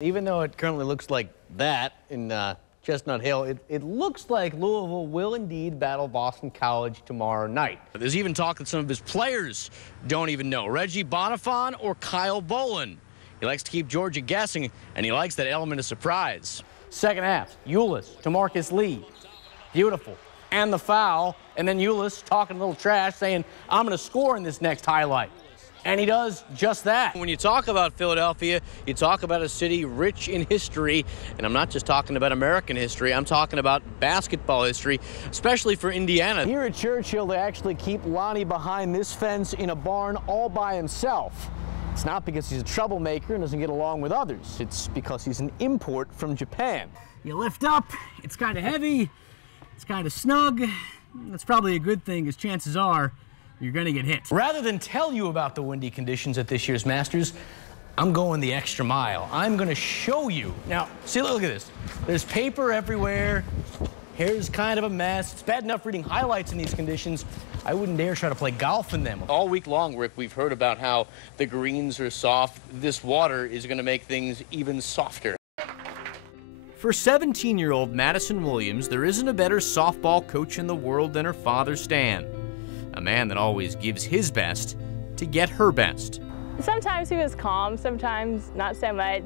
Even though it currently looks like that in Chestnut Hill, it looks like Louisville will indeed battle Boston College tomorrow night. There's even talk that some of his players don't even know. Reggie Bonifant or Kyle Bolin. He likes to keep Georgia guessing, and he likes that element of surprise. Second half, Ulis to Marcus Lee. Beautiful. And the foul, and then Ulis talking a little trash, saying, I'm going to score in this next highlight. And he does just that. When you talk about Philadelphia, you talk about a city rich in history, and I'm not just talking about American history, I'm talking about basketball history, especially for Indiana. Here at Churchill, they actually keep Lonnie behind this fence in a barn all by himself. It's not because he's a troublemaker and doesn't get along with others. It's because he's an import from Japan. You lift up, it's kind of heavy, it's kind of snug. That's probably a good thing, because chances are you're going to get hit. Rather than tell you about the windy conditions at this year's Masters, I'm going the extra mile. I'm going to show you. Now, see, look at this. There's paper everywhere. Hair's kind of a mess. It's bad enough reading highlights in these conditions. I wouldn't dare try to play golf in them. All week long, Rick, we've heard about how the greens are soft. This water is going to make things even softer. For 17-year-old Madison Williams, there isn't a better softball coach in the world than her father, Stan. A man that always gives his best to get her best. Sometimes he was calm, sometimes not so much.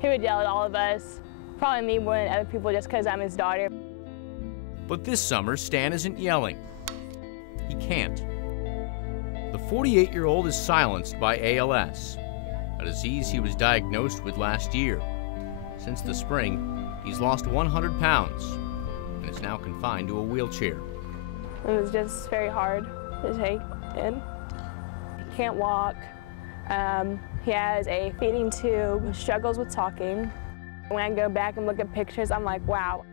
He would yell at all of us, probably me more than other people just because I'm his daughter. But this summer, Stan isn't yelling. He can't. The 48-year-old is silenced by ALS, a disease he was diagnosed with last year. Since the spring, he's lost 100 pounds and is now confined to a wheelchair. It was just very hard to take in. He can't walk. He has a feeding tube, struggles with talking. When I go back and look at pictures, I'm like, wow.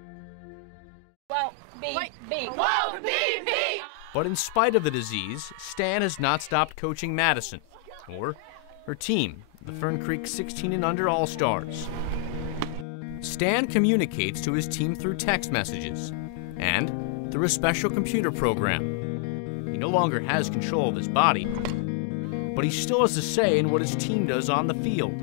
Whoa, B. Whoa, B. But in spite of the disease, Stan has not stopped coaching Madison, or her team, the Fern Creek 16 and under All-Stars. Stan communicates to his team through text messages and through a special computer program. He no longer has control of his body, but he still has a say in what his team does on the field.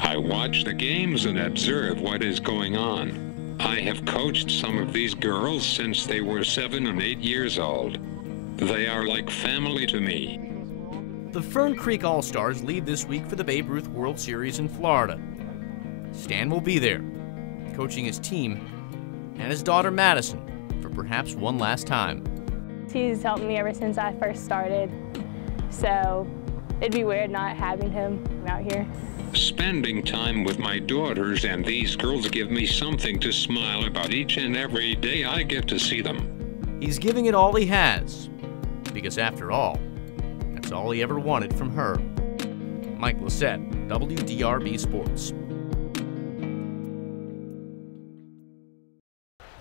I watch the games and observe what is going on. I have coached some of these girls since they were 7 and 8 years old. They are like family to me. The Fern Creek All-Stars leave this week for the Babe Ruth World Series in Florida. Stan will be there, coaching his team and his daughter Madison for perhaps one last time. He's helped me ever since I first started, so it'd be weird not having him out here. Spending time with my daughters and these girls give me something to smile about each and every day I get to see them. He's giving it all he has, because after all, that's all he ever wanted from her. Mike Lacett, WDRB Sports.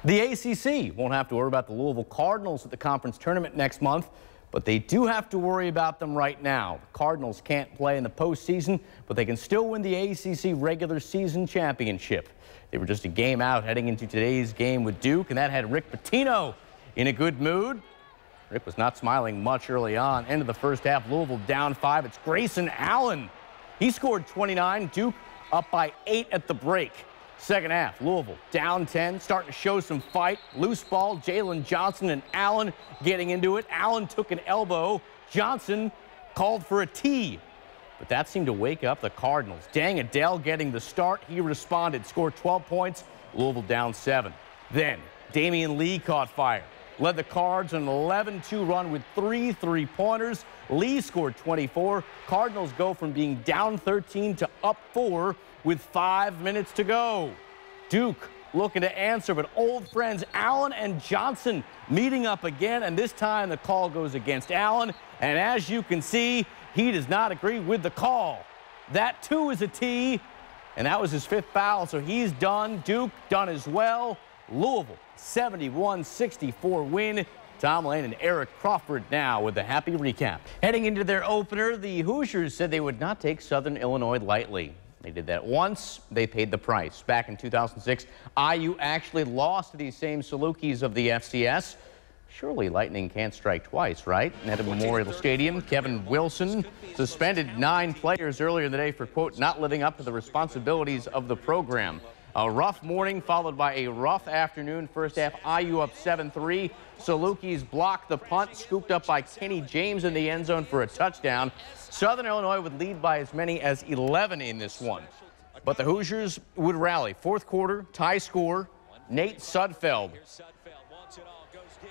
The ACC won't have to worry about the Louisville Cardinals at the conference tournament next month, but they do have to worry about them right now. The Cardinals can't play in the postseason, but they can still win the ACC regular season championship. They were just a game out heading into today's game with Duke, and that had Rick Pitino in a good mood. Rick was not smiling much early on. End of the first half, Louisville down 5. It's Grayson Allen. He scored 29. Duke up by 8 at the break. Second half, Louisville down 10, starting to show some fight. Loose ball, Jalen Johnson and Allen getting into it. Allen took an elbow. Johnson called for a tee, but that seemed to wake up the Cardinals. Dang Adele getting the start. He responded, scored 12 points. Louisville down 7. Then Damian Lee caught fire. Led the Cards an 11-2 run with 3 3-pointers. Lee scored 24. Cardinals go from being down 13 to up 4 with 5 minutes to go. Duke looking to answer, but old friends Allen and Johnson meeting up again, and this time the call goes against Allen, and as you can see, he does not agree with the call. That too is a tee, and that was his 5th foul, so he's done. Duke done as well. Louisville 71-64 win. Tom Lane and Eric Crawford now with a happy recap. Heading into their opener, the Hoosiers said they would not take Southern Illinois lightly. They did that once. They paid the price. Back in 2006, IU actually lost to these same Salukis of the FCS. Surely lightning can't strike twice, right? And at Memorial Stadium, Kevin Wilson suspended 9 players earlier in the day for, quote, not living up to the responsibilities of the program. A rough morning followed by a rough afternoon. First half, IU up 7-3. Salukis blocked the punt, scooped up by Kenny James in the end zone for a touchdown. Southern Illinois would lead by as many as 11 in this one. But the Hoosiers would rally. Fourth quarter, tie score. Nate Sudfeld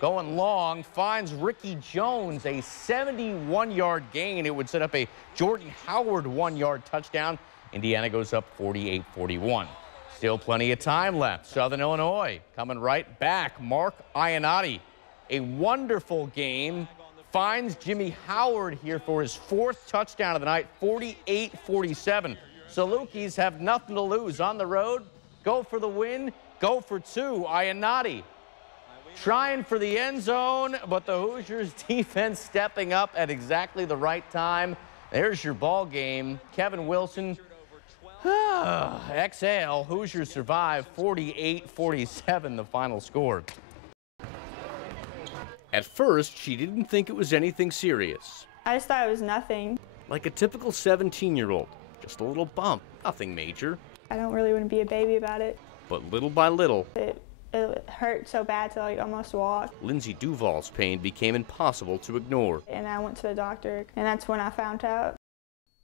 going long, finds Ricky Jones, a 71-yard gain. It would set up a Jordan Howard 1-yard touchdown. Indiana goes up 48-41. Still plenty of time left. Southern Illinois coming right back. Mark Ionati, a wonderful game, finds Jimmy Howard here for his 4th touchdown of the night, 48-47. Salukis have nothing to lose on the road. Go for the win. Go for 2. Ionati trying for the end zone, but the Hoosiers defense stepping up at exactly the right time. There's your ball game. Kevin Wilson, exhale. Hoosiers survive 48-47, the final score. At first, she didn't think it was anything serious. I just thought it was nothing. Like a typical 17-year-old, just a little bump, nothing major. I don't really want to be a baby about it. But little by little, It hurt so bad to like almost walk. Lindsay Duval's pain became impossible to ignore. And I went to the doctor, and that's when I found out.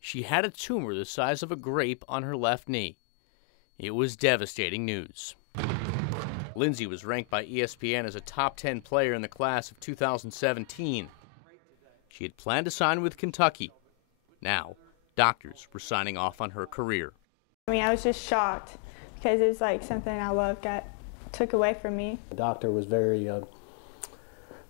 She had a tumor the size of a grape on her left knee. It was devastating news. Lindsay was ranked by ESPN as a top 10 player in the class of 2017. She had planned to sign with Kentucky. Now, doctors were signing off on her career. I mean, I was just shocked because it's like something I loved got took away from me. The doctor was very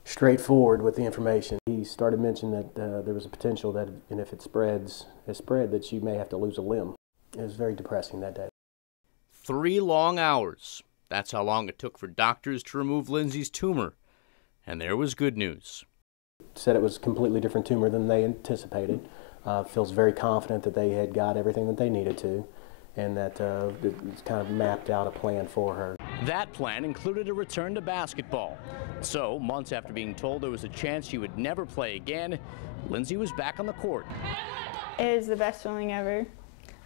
straightforward with the information. He started mentioning that there was a potential that, and if it spread, that you may have to lose a limb. It was very depressing that day. 3 long hours. That's how long it took for doctors to remove Lindsay's tumor. And there was good news. Said it was a completely different tumor than they anticipated. Feels very confident that they had got everything that they needed to, and that it's kind of mapped out a plan for her. That plan included a return to basketball. So, months after being told there was a chance she would never play again, Lindsay was back on the court. It was the best feeling ever.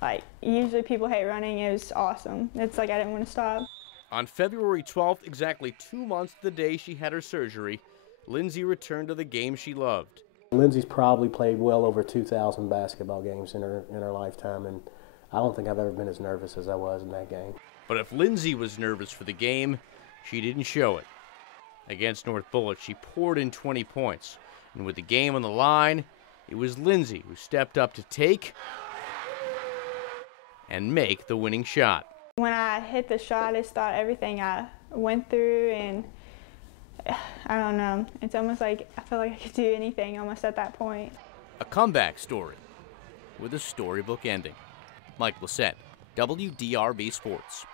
Like, usually people hate running. It was awesome. It's like I didn't want to stop. On February 12th, exactly 2 months to the day she had her surgery, Lindsay returned to the game she loved. Lindsay's probably played well over 2,000 basketball games in her lifetime, and I don't think I've ever been as nervous as I was in that game. But if Lindsay was nervous for the game, she didn't show it. Against North Bullitt, she poured in 20 points. And with the game on the line, it was Lindsay who stepped up to take and make the winning shot. When I hit the shot, I just thought everything I went through, and I don't know. It's almost like I felt like I could do anything almost at that point. A comeback story with a storybook ending. Mike Lacett, WDRB Sports.